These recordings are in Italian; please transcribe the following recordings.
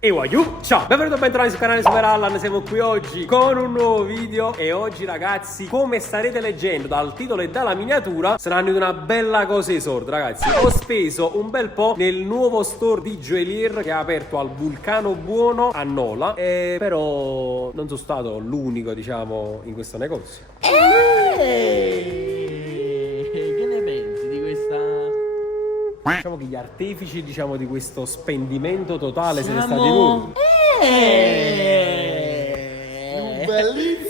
E waiu, ciao, benvenuto e bentornati sul canale Super Allan. Siamo qui oggi con un nuovo video. E oggi ragazzi, come starete leggendo dal titolo e dalla miniatura, saranno di una bella cosa esordio ragazzi. Ho speso un bel po' nel nuovo store di Joelier che ha aperto al Vulcano Buono a Nola, però non sono stato l'unico diciamo in questo negozio. Che ne pensi di questa? Diciamo che gli artefici diciamo di questo spendimento totale siete stati voi. Bellissimo!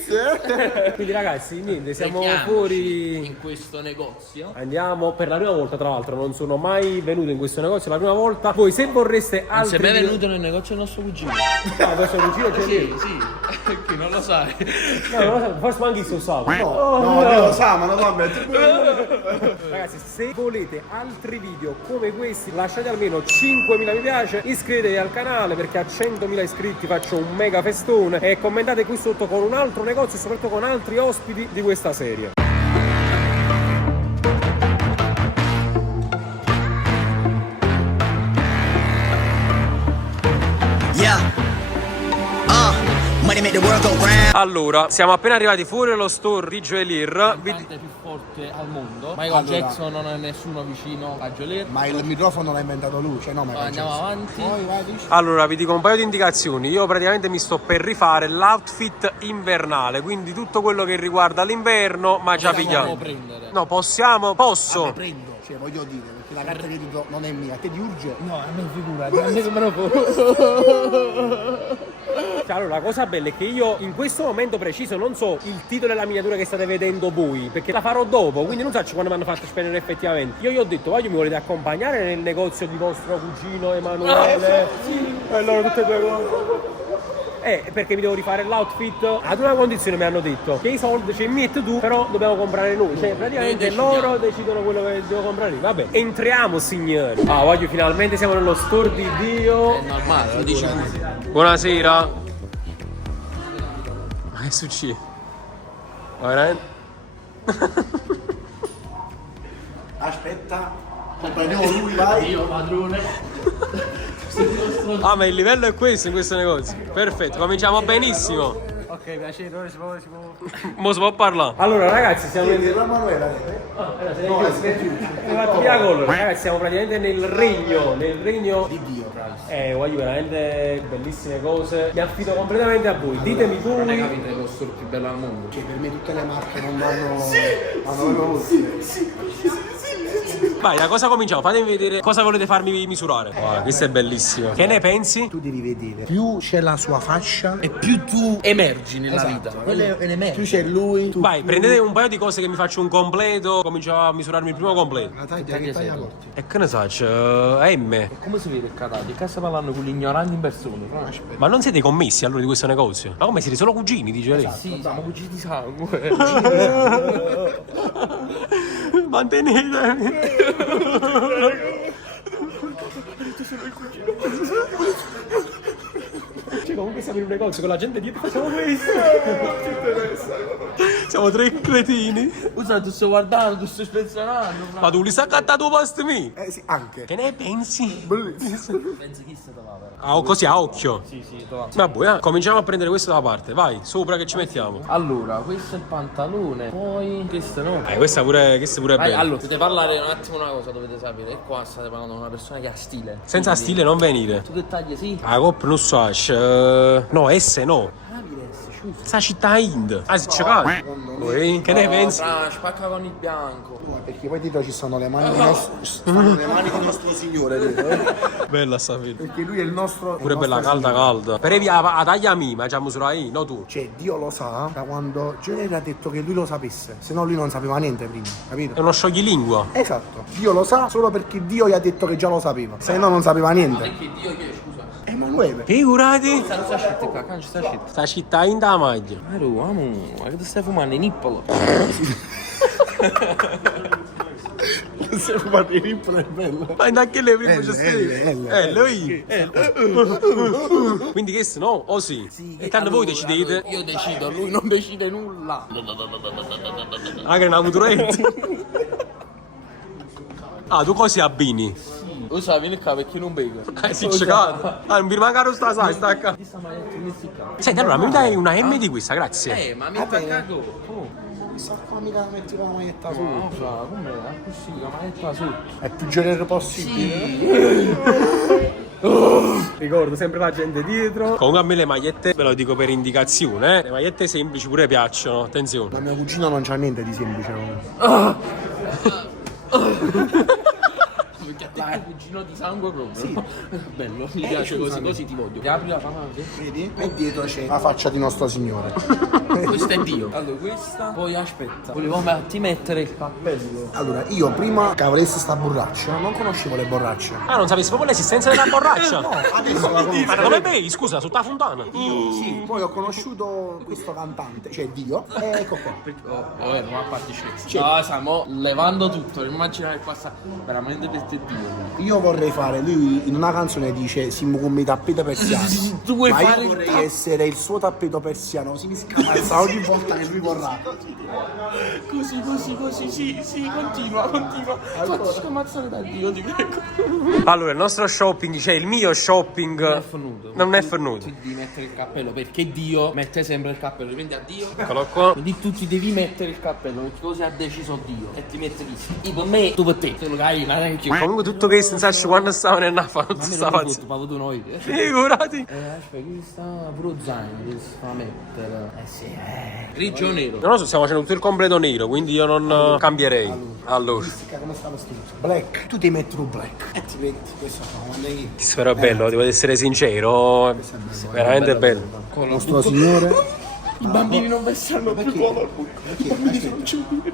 Quindi ragazzi, niente, siamo Rechiamoci fuori. in questo negozio. Andiamo per la prima volta, tra l'altro, non sono mai venuto in questo negozio, la prima volta. Voi se vorreste Non altri sei mai video- venuto nel negozio del nostro cugino? No, questo cugino c'è lì. Sì, chi non lo sai. No, non lo so, forse manchi sto sabato. No, Dio lo sa, ma non va bene. Ragazzi, se volete altri video come questi, lasciate almeno 5.000 mi piace, iscrivetevi al canale perché a 100.000 iscritti faccio un mega festone e commentate qui sotto con un altro negozio e soprattutto con altri ospiti di questa serie. Money make the world go round. Allora, siamo appena arrivati fuori dallo store di Joelier. Il cantante più forte al mondo. Michael Allora. Jackson non è nessuno vicino a Joelier. Ma il microfono l'ha inventato lui, cioè no, ma Andiamo avanti. Poi vai, dici. Allora, vi dico un paio di indicazioni. Io praticamente mi sto per rifare l'outfit invernale, quindi tutto quello che riguarda l'inverno, ma già Possiamo pigliamo. prendere. No, posso. Vabbè, prendo, cioè voglio dire, perché la carta di credito non è mia, a te ti urge? No, a me figurati, a me sembra poco. Cioè, allora, la cosa bella è che io in questo momento preciso non so il titolo e la miniatura che state vedendo voi, perché la farò dopo, quindi non so quando mi hanno fatto spendere effettivamente. Io gli ho detto, voglio mi volete accompagnare nel negozio di vostro cugino Emanuele? E allora tutte e due cose. Perché mi devo rifare l'outfit ad una condizione, mi hanno detto che i soldi ce li metti tu, però dobbiamo comprare noi, cioè praticamente loro decidono quello che devo comprare io. Vabbè, entriamo signori. Voglio finalmente siamo nello store di Dio. È normale, lo dici tu. Buonasera. Ma che succede? Ma veramente? Aspetta, compagniamo lui, vai. Io padrone. Ah, ma il livello è questo in questo negozio. Perfetto, cominciamo benissimo. Ok, piacere, ora si può. Mo si può parlare. Allora ragazzi, siamo Chiedi la Manuela. No, Ragazzi, siamo praticamente nel regno Di Dio, voglio veramente bellissime cose. Mi affido completamente a voi. Ditemi Non è voi. capito lo store più bello al mondo. Cioè, per me tutte le marche non vanno... Vanno Vai, da cosa cominciamo? Fatemi vedere cosa volete farmi misurare. Guarda, questo è bellissimo. Che ne pensi? Tu devi vedere, più c'è la sua fascia, E più tu emergi nella vita. Quello è più emergi. c'è lui, tu Vai, prendete un paio di cose che mi faccio un completo. Comincio a misurarmi il primo completo. la taglia che taglia porti. E che ne so, c'è M. Come si vede il Catania? Che sta parlando con gli ignoranti in persona? Ma non siete commessi allora di questo negozio? Ma come siete solo cugini, dice lei? Sì, siamo cugini di sangue. Mantenetemi. Cioè, comunque siamo in un negozio con la gente dietro facciamo questo. Siamo tre cretini. Scusa, tu stai guardando, tu stai spezionando. Ma tu li sai cattato post me? Sì, anche. Che ne pensi? Bellissimo. Pensi chi se va però? Così a occhio. Sì, va. Vabbè, cominciamo a prendere questo da parte. Vai, sopra che ci mettiamo. Allora, questo è il pantalone, poi questo no. Questa pure è Vai, bella. allora, dovete parlare un attimo una cosa, dovete sapere. E qua state parlando di una persona che ha stile. Senza Quindi, stile non venite. Tu che tagli, sì? La coppa non so, no, S no. Ah, viresti, scusa. Sta città Ind. Ah, si c'è che ne pensi? Spacca con il bianco. Perché poi dietro ci sono le mani del nostro Signore dietro, Bella sta film. perché lui è il nostro... Pure il bella nostro calda Signore. calda. Per via a taglia mia, ma già misura io, no tu. Cioè, Dio lo sa da quando Genere ha detto che lui lo sapesse, se no lui non sapeva niente prima, È capito? uno scioglilingua. Esatto, Dio lo sa solo perché Dio gli ha detto che già lo sapeva, se no non sapeva niente. Perché Dio che scusa? Emanuele, Figurati. Sta scritto qua, canci sta scritto. Sta città Ind a maglia. Ma che ti stai fumando in nippolo? se fumate i rippoli è bello. Ma anche le prime L, c'è scritto. L. Lui. Quindi questo no o sì? E tanto voi decidete. Io decido, lui non decide nulla. Ah, che è una muturetta. Ah, tu cosa abbini? Sì, Lo sai, vieni qua perché non bevo. Si ciccato. Ah, non mi mancare sta sai, stacca. Senti, allora mi dai una M di questa, grazie. Ma mi fa cago. Chissà qua mica metti la maglietta su. Non so, come così, la maglietta su. È più genere possibile. Ricordo sempre la gente dietro. Comunque a me le magliette, ve lo dico per indicazione, le magliette semplici pure piacciono, attenzione. La mia cugina non c'ha niente di semplice comunque. Il cugino di sangue proprio. Sì. Bello, mi piace così ti voglio. Ti apri la mano, Vedi? E dietro c'è la faccia di Nostro Signore. questo è Dio. Allora, questa. Poi aspetta. Volevo ti mettere il cappello. Allora, io prima che avessi sta borraccia, non conoscevo le borracce. Ah, non sapessi proprio l'esistenza della borraccia? No, adesso la conosco. Ma da dove bevi, scusa, sotto la fontana? Sì, poi ho conosciuto questo cantante, cioè Dio, e ecco qua. Vabbè, non a parte scherzi. No, stiamo levando tutto. Immaginare che passa veramente per te Dio. Io vorrei fare, lui in una canzone dice siamo come i tappeti persiani. Tu vuoi ma fare io vorrei essere il suo tappeto persiano, si mi scamazza ogni volta che lui vorrà. Così, sì, continua. Fatti scamazzare da Dio, ti prego. Allora, il nostro shopping, cioè il mio shopping non è fornuto. Tu devi mettere il cappello perché Dio mette sempre il cappello. Quindi a Dio. Eccolo qua. Quindi tu ti devi mettere il cappello perché così ha deciso Dio. E ti mette lì. Io per me, tu per te. Se lo cai, non è che. Comunque tutto questo non sai quando stavano a fare, non si stava Ma ho avuto noi. figurati. Aspetta, qui sta pure zaino che si fa mettere. Sì. Grigio o nero? Non lo so, stiamo facendo tutto il completo nero, quindi io non cambierei. Allora. Come sta vestito? Black. Tu ti metti un black. E ti metti questo qua, guarda qui. Spero è bello, devo essere sincero. Veramente bello. Nostro Signore. I bambini non vestiranno più color book.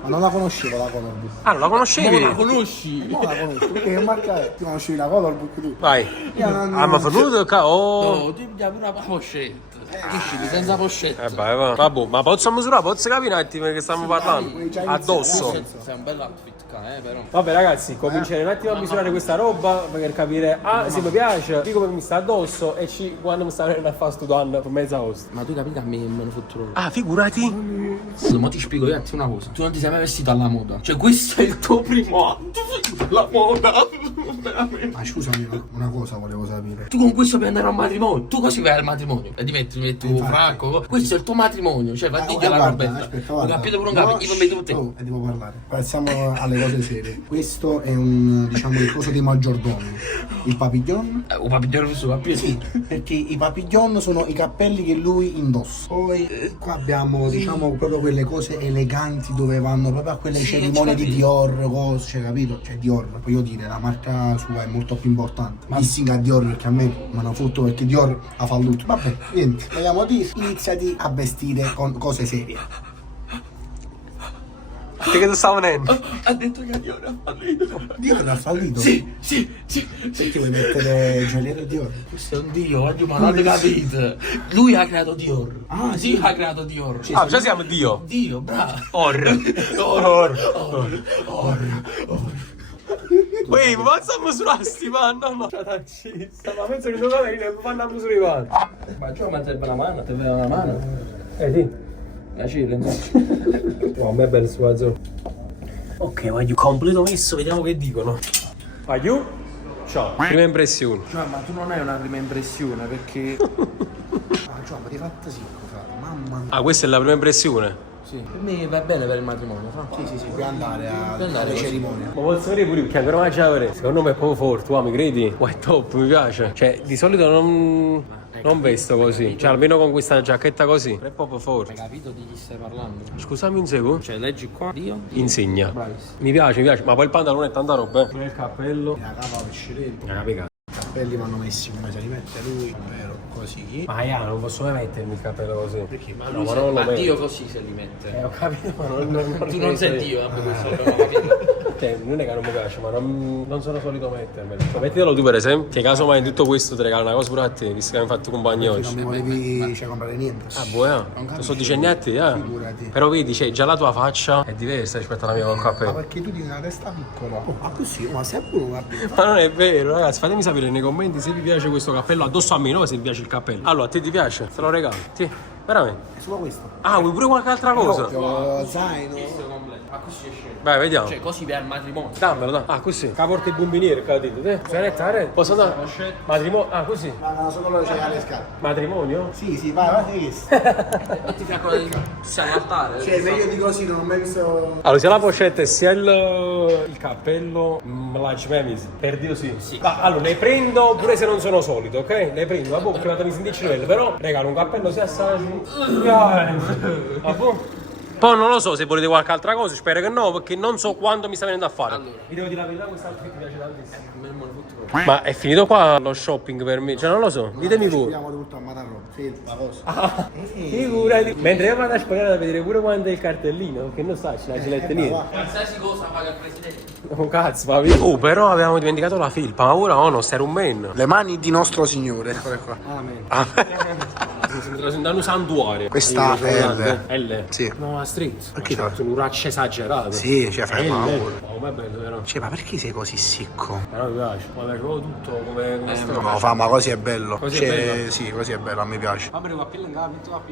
Ma non la conoscevo la color book. Ah, non la conoscevi? Non la conosci? Non la conosco, perché che marca è? Ti conoscevi la color book tu? Vai. Ah, ma fornuto? Oh. No, tu mi apri una pochette. Usciti senza pochette. Vai. Vabbè, ma posso misurare? Posso capire un attimo che stiamo parlando? Addosso. Sei un bel outfit qua, però. Vabbè ragazzi, comincerei un attimo a misurare questa roba per capire se mi piace, B come mi sta addosso e C quando mi sta venendo a fare sto danno per mezza host. Ma tu capi che a me me ne fotturo? Ah, figurati. Ma ti spiego io una cosa. Tu non ti sei mai vestito alla moda. Cioè questo è il tuo primo atto alla moda. Veramente. Ma scusami, una cosa volevo sapere. Tu con questo puoi andare al matrimonio. Tu così vai al matrimonio. E ti metti un fracco. Questo è il tuo matrimonio. Cioè va a dire la robetta. Ho capito pure un capo. Io non vedo te. E devo parlare. Passiamo alle cose serie. Questo è un, diciamo, il coso dei maggiordomi. Il papillon. Un papillon su papillon. Sì, perché i papillon sono i cappelli che lui indossa. Poi qua abbiamo, diciamo, proprio quelle cose eleganti dove vanno proprio a quelle cerimonie di Dior, cose, cioè, capito? Cioè Dior, voglio dire, la marca sua è molto più importante. Dissing a Dior perché a me mi hanno fotto perché Dior ha falluto. Vabbè, niente, vogliamo dire, iniziati a vestire con cose serie. Che ti stavo venendo? Ha detto che Dior ha fallito. Dior ha fallito? Sì. Perché vuoi mettere gioiello Dior? Questo è un Dio, oggi ma non capite. Lui ha creato Dior. Ah, sì, ha creato Dior. Ah, già siamo Dio. Dio, bravo. Or. Uè, ma facciamo sulla stivana, no? Ma penso che giocare ne fanno a misura i panni. Ma già ma serve la mano, ti vede la mano. Sì. La cera, no? No, a me è bello sto zona. Ok, voglio completo messo, vediamo che dicono. Aiù? Ciao. Prima impressione. Cioè, ma tu non hai una prima impressione perché. Ah, cioè, ma ti fatta sì, mamma mia. Ah, questa è la prima impressione? Sì. Per me va bene per il matrimonio, fa? Sì, puoi andare andare alle così. cerimonie. Ma posso vedere pure perché ancora mangiare vedere. Secondo me è proprio forte, mi credi? Wow, è top, mi piace. Cioè, di solito non vesto così. Cioè, almeno con questa giacchetta così. È proprio Hai forte. capito di chi stai parlando? Scusami un secondo. Cioè, leggi qua, Dio. Insegna. Bravissimo. Mi piace. Ma poi il pantalone è tanta roba, eh. Il cappello. La capa pesceretta. Capica. I cappelli vanno messi come se li mette lui, ovvero così. Ma io non posso mai mettermi il cappello così. Perché? Ma No, ma non lo Ma metto. Dio così se li mette. Ho capito, ma non Tu non sei Dio, vabbè, questo l'abbiamo capito. Cioè, non è che non mi piace, ma non sono solito mettermelo. Cioè, mettitelo tu per esempio, che caso mai in tutto questo ti regalo una cosa pure a te, visto che mi hai fatto compagnia Non oggi. mi volevi comprare niente. Ah, buona, ti sto dicendo a te, Figurati. Però vedi, cioè, già la tua faccia è diversa rispetto alla mia col Ma cappello. perché tu hai una testa piccola? Oh, ma così, ma sei pure una piccola. Ma non è vero, ragazzi, fatemi sapere nei commenti se vi piace questo cappello addosso a me, no? Se vi piace il cappello. Allora, a te ti piace? Te lo regalo, ti. Veramente? È solo questo. Ah, vuoi pure qualche altra cosa? Zaino. Ma così esce. Vai, vediamo. Cioè, così per il matrimonio. Dammelo, dai. Ah, così. Caporte il bombiniere, capito? Te? Sanetta, posso andare? Matrimonio? Ah, così. Ma solo quello che c'è alle scale. Matrimonio? Sì, sì, vai, che Metti fianco all'altare. Cioè, meglio di così, non ho mai visto... Allora, sia la pochette e sia il cappello, lanci me mesi. Per Dio sì. Ma, allora, le prendo pure se non sono solito, ok? Le prendo, vabbè, perché vado a sentirci livello, però regalo un cappello sia assaggi. Vabbè. Poi non lo so se volete qualche altra cosa, spero che no, perché non so quanto mi sta venendo a fare. Allora. Vi devo dire la verità, quest'altro mi piace tantissimo. Me ne fotto proprio. Ma è finito qua lo shopping per me? Cioè non lo so, ditemi voi. Abbiamo tutto a Matarro. Felpa, cosa. Figurati. Mentre io vado a spogliare da vedere pure quanto è il cartellino, perché non sa, c'è la giletta niente. Qualsiasi cosa paga il presidente. Oh cazzo, papi. Oh, però avevamo dimenticato la felpa, ma ora no, stai un man. Le mani di nostro Signore, eccole qua. Mi sembra sembrare un santuario. Questa è L. L. Sì. No, la street. Perché Ma un raccio esagerato. Sì, cioè fai paura. Oh, ma è bello, vero? Cioè, ma perché sei così sicco? Però mi piace. Ma piace proprio tutto come sta. No, fa, ma così è bello. Così Cioè, è bello? sì, così è bello, a me piace. Va bene, va più in vinto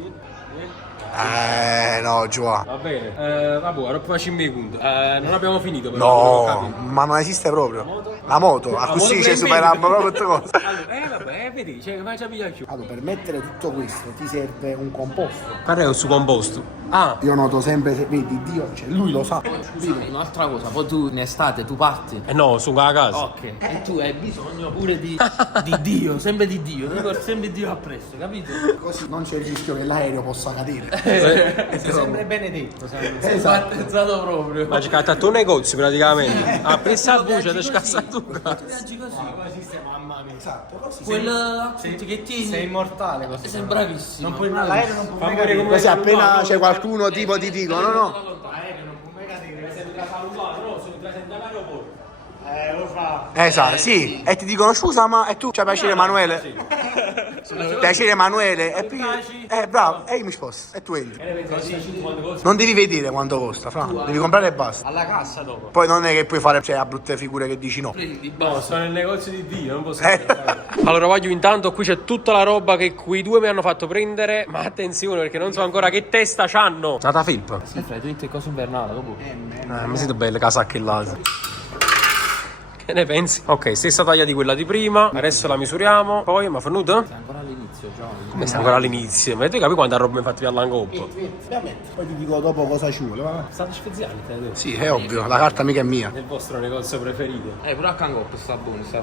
No, Gioa. Va bene. Vabbè, ora poi facciamo i punti. Non abbiamo finito però. non ho No, capito. ma non esiste proprio. La moto, a La così moto ci per superiamo me. proprio tutte cose. Allora, vabbè, vedi, cioè, vai a pigliare più. Allora, per mettere tutto questo ti serve un composto. Guarda che è su composto. Ah, Io noto sempre, vedi, Dio, cioè lui lo sa. Scusami, un'altra cosa, poi tu in estate tu parti. no, su la casa. Ok. E tu hai bisogno pure di Dio, sempre di Dio, devi portare sempre Dio appresso, capito? Così non c'è il rischio che l'aereo possa cadere. Sei sempre benedetto, sempre. Esatto, pensato proprio. Ma c'è cattato tuo negozio praticamente. A presa a voce, ti scassa tu. Viaggi così. Mamma mia. Esatto, così. Quel che tieni. Sei immortale così. Sei bravissimo. Non puoi l'aereo non può mai cadere. Così appena c'è qualcuno tipo ti dicono, no, no. L'aereo non può mai cadere. Sei da salutare, no? Sono presente all'aeroporto. Lo fa. Esatto, sì. E ti dicono scusa, ma e tu c'è piacere Emanuele? Piacere Emanuele? E bravo, e io mi sposto. E tu entri. Non devi vedere quanto costa, fra. Devi comprare e basta. Alla cassa dopo. Poi non è che puoi fare, cioè, a brutte figure che dici no. No, sono nel negozio di Dio, non posso Allora voglio intanto, qui c'è tutta la roba che quei due mi hanno fatto prendere. Ma attenzione perché non so ancora che testa c'hanno. Nata Filp. Sì, fra tu che cosa invernale dopo. Mi siete belle casacche là. Che ne pensi? Ok, stessa taglia di quella di prima. Adesso la misuriamo. Poi mi ha venuto? Sei ancora all'inizio, John. Come stiamo ancora all'inizio? Ma tu capi quanta roba mi hai fatto via all'angoppo? Poi ti dico dopo cosa ci vuole, va? State speziali, te ne Sì, è ovvio, la carta mica è mia. Nel vostro negozio preferito. Pure a Cangoppo sta buono, sta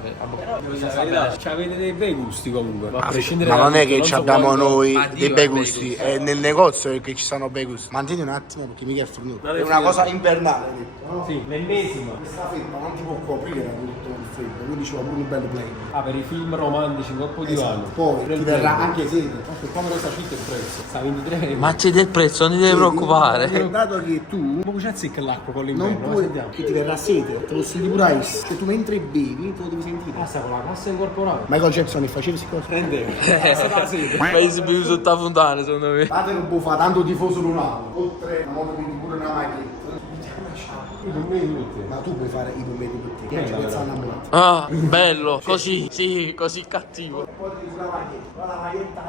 Cioè, avete dei bei gusti comunque. Ma a Ma prescindere non da è tutto, che non so abbiamo quanto- noi Ma dei Dio, bei è bei gusti, gusti. è nel negozio che ci stanno bei gusti. Mantieni un attimo perché mica è fornuto. Non è È una finito. cosa invernale, hai detto, no? Sì, l'ennesima. Questa felpa non ti può coprire da tutto il freddo, quindi ci va pure un bello play. Ah, per i film romantici, un po' di Esatto. vanno. Poi ti verrà anche sete. Per come lo sapete il prezzo? Sta 23 euro. Ma c'è del prezzo, non ti devi preoccupare. Dato che tu un po' c'è zicca l'acqua con l'inverno. non puoi, che ti verrà sete, te lo senti pure ice, che tu mentre bevi te lo devi sentire. Basta con la classe incorporata. Michael Jackson, facevi queste cose? Prendeva. Sta sede. Ma io si bevi sotto la fontana, secondo me. Fate un po' fa tanto tifoso Ronaldo, oltre a modo quindi pure una maglietta. Ma tu puoi fare i pomeri tutti, che ci pensa innamorati. Ah, bello, così, sì, così cattivo. Poi ti una maglietta, la maglietta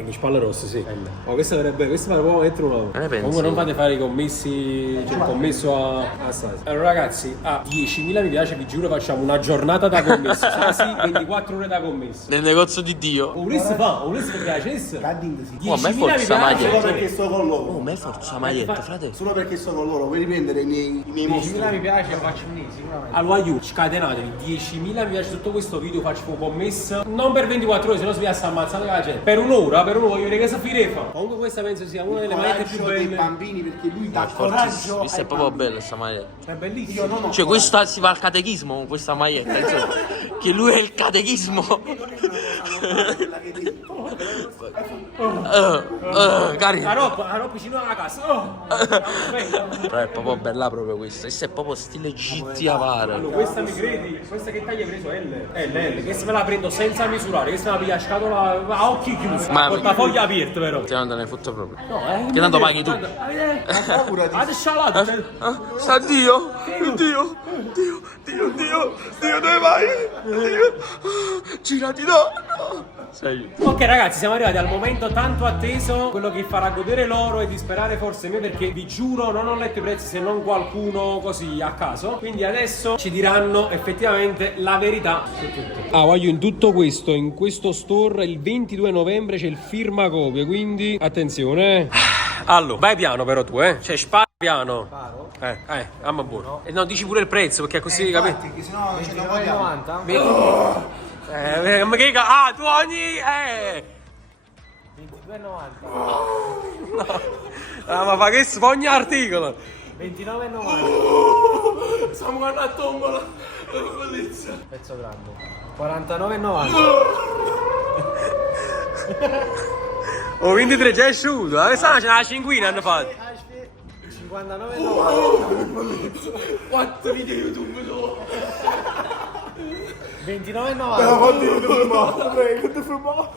L. Che spalle rosse, sì. Oh, questa verrebbe, questa proprio mettere una. ne pensi? Comunque non fate fare i commessi, cioè il commesso a Sasi. Allora ragazzi, a 10.000 mi piace, vi giuro facciamo una giornata da commesso. Sasi, 24 ore da commesso. Nel negozio di Dio. Ulisse fa, Ulisse mi piace, Ulisse. Sì. Oh, a me 10.000 mi forza piace. maglietta. Solo perché sto con loro. Oh, me forza maglietta, frate. Solo perché sto con loro, vuoi riprendere i miei mostri? mi piace, lo faccio unire sicuramente. Allora io scatenatevi 10.000 mi piace tutto questo video, faccio un commesso. Non per 24 ore, se no si sta ammazzando la gente. Per un'ora voglio vedere che si fa. Comunque questa penso sia una delle magliette più Coraggio dei belle. bambini perché lui dà Fortissimo. coraggio Questa è ai proprio bambini. bella sta maglietta. È bellissimo. Io non ho Cioè questa si va al catechismo con questa maglietta, insomma. Che lui è il catechismo. Carino. La roba vicino alla casa. Oh. Però è proprio bella proprio questa. Questa è proprio stile GTA pare. Allora, questa mi credi? Questa che taglia hai preso è L. Questa me la prendo senza misurare. Questa me la piglia a scatola a occhi chiusi. Ma- Portafoglio aperto però. Ti non te ne fotte proprio. No, Che tanto paghi tu. Avete scialato. Sta Dio? Dio. Dio, dove vai? Dio. Girati, no. Ok ragazzi, siamo arrivati al momento tanto atteso, quello che farà godere loro e disperare forse me, perché vi giuro non ho letto i prezzi se non qualcuno così a caso. Quindi adesso ci diranno effettivamente la verità su tutto. Ah, voglio in tutto questo, in questo store il 22 novembre c'è il firmacopie, quindi attenzione. Allora, vai piano però tu, cioè spara piano. Sparo? Amma buono. E no, dici pure il prezzo perché così capito? Perché sennò ce ne vogliamo. 29,90. Ma che tu ogni 22,90. no. Ah, ma fa che ogni articolo 29,90. Stiamo guardando a tombola. Bellissimo. Pezzo grande. 49,90. Oh, 23 già è asciutto. Quest'anno c'è una cinquina hanno fatto. 59,90. Quanto video YouTube sono? 29,90.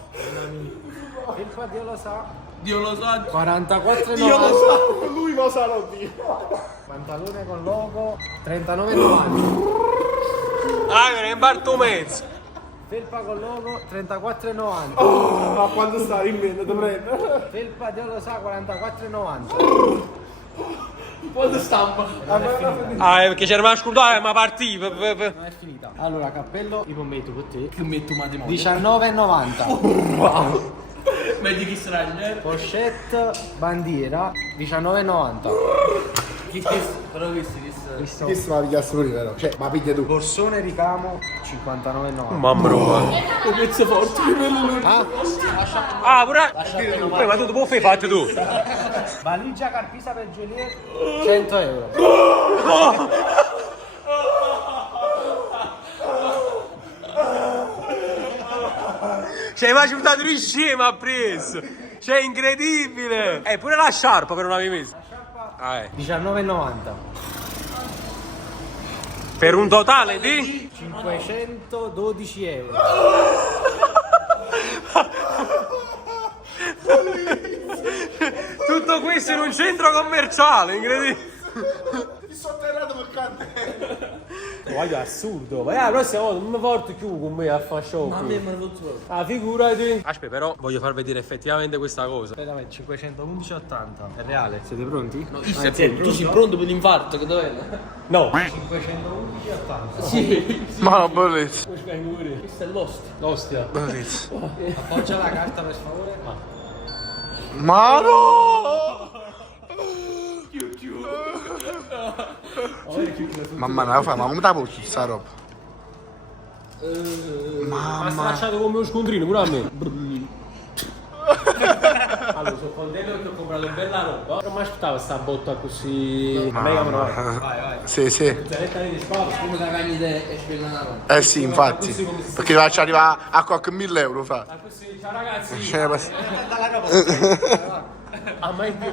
Felpa Dio lo sa. Dio lo sa. 44,90. Dio lo sa. Lui lo sa, non Dio. Pantalone con logo 39,90. Ah, me ne imparto mezzo. Felpa con logo 34,90. Ma quando stai in mente, ti prendo. Felpa Dio lo sa 44,90. Quando stampa. Ah, perché c'era una scudata, ma partì. Non è finita. Allora, cappello io metto per te. Che metto matrimonio. 19,90. Wow. Ma di chi Stranger? Pochette bandiera 19,90. Però questi Visto? Questo ma pigliasse pure però. Cioè, ma piglia tu. Borsone ricamo 59,90. Mamma mia. un pezzo forte di quello. Ah, pure. Ma tu puoi fare tu. Valigia Carpisa per Geolier 100 euro. Cioè, ma ci buttato insieme a preso. Cioè, incredibile. Pure la sciarpa per non avevi messo. Ah, 19,90. Per un totale di 512 euro. tutto questo in un centro commerciale, incredibile. Ti sotterrato per cantare. Guarda, assurdo. Ma la prossima volta non mi porto più con me a fare show. Ma a me mi hanno fatto. Ah, figurati. Aspetta, però voglio far vedere effettivamente questa cosa. Veramente 511,80. È reale? Siete pronti? No, tu sei pronto per l'infarto? Che dov'è? No. 511,80. Sì. Ma no, bellezza. Questo è l'host. L'ostia. Bellezza. Appoggia la carta per favore. Ma no! Mamma mia, ma come te la porti sta roba? Ma stracciato come uno scontrino pure a me. Allora, sono contento perché ho comprato bella roba. Non mi aspettavo sta botta così. Mega brava. Vai. Sì, sì. Zainetta di spalla. Come da cagni e spiega una roba. Sì, infatti. Perché faccio arrivare a qualche 1.000 euro, fa. Ciao ragazzi. Cioè, A mai più.